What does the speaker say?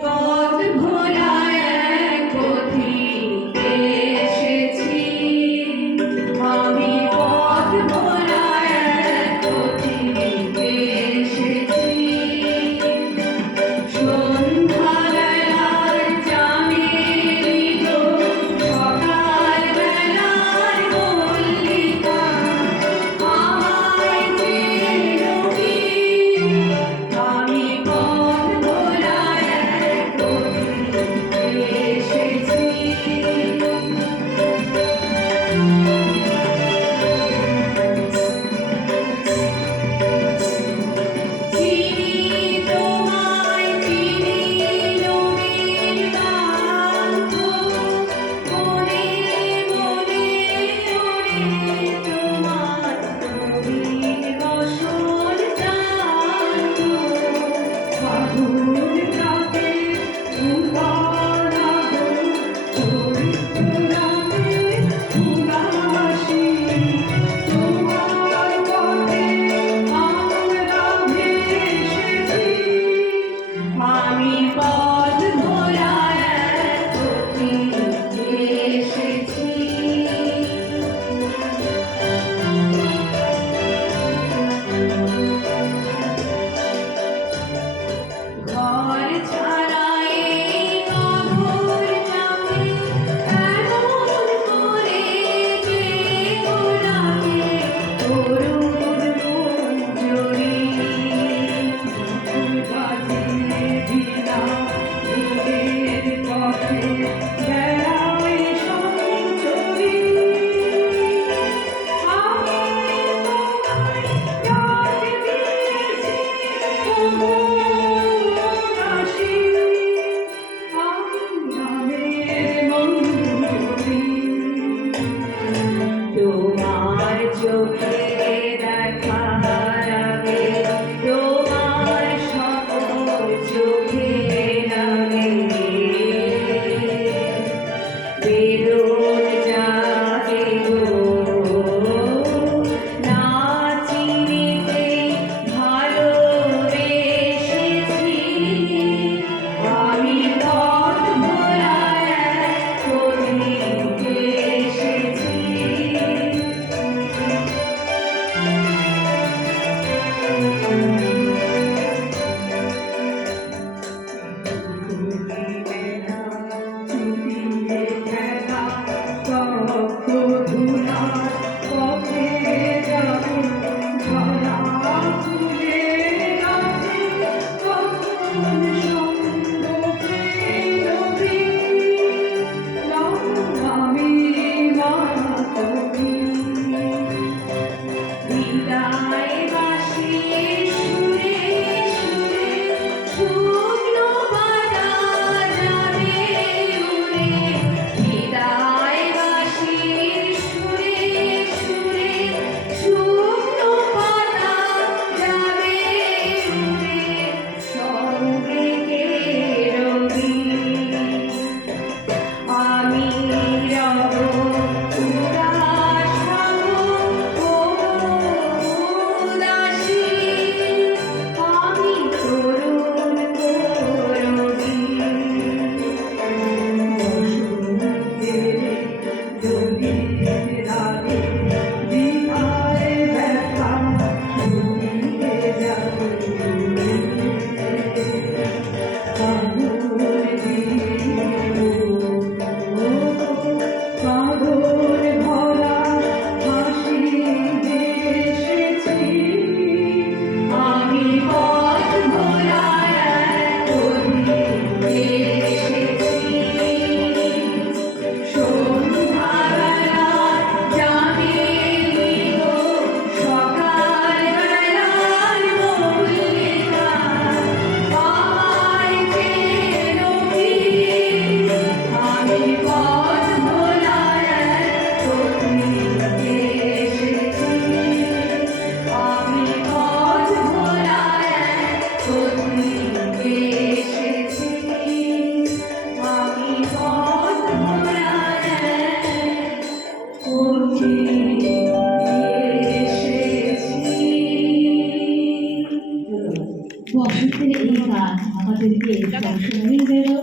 পথ ভোলায় এক পথিকে এসেছি, আমি পথ ভোলায় এক পথিকে এসেছি। সন্ধ্যাবেলায় চামেলি গো, সকালবেলায় মল্লিকা, আমায় চেনো কি? আমি পথ ভোলায় এক পথিকে এসেছি। আমি পথ ভোলায় এক পথিকে এসেছি। ঘর ছাড়া এই নগর যাবে, এমন করে যে গোলাপে তরুর মন জড়ি। বাজে ভিড়া ফুলের পথে বেড়াই সঞ্চরি। আমি তোমায় ডাক দিয়েছি দাসী, আমি নামের মঞ্জুরি। তোমার চোখে দেখার আগে তোমার সকল চোখে লাগে বেদন জাগে গো, না চিনিতে ভালোবেসেছি। আমি পথ ভোলায় এক পথিকে এসেছি। বসন্তের এই গান আমাদেরকে এই সংশোধনীদেরও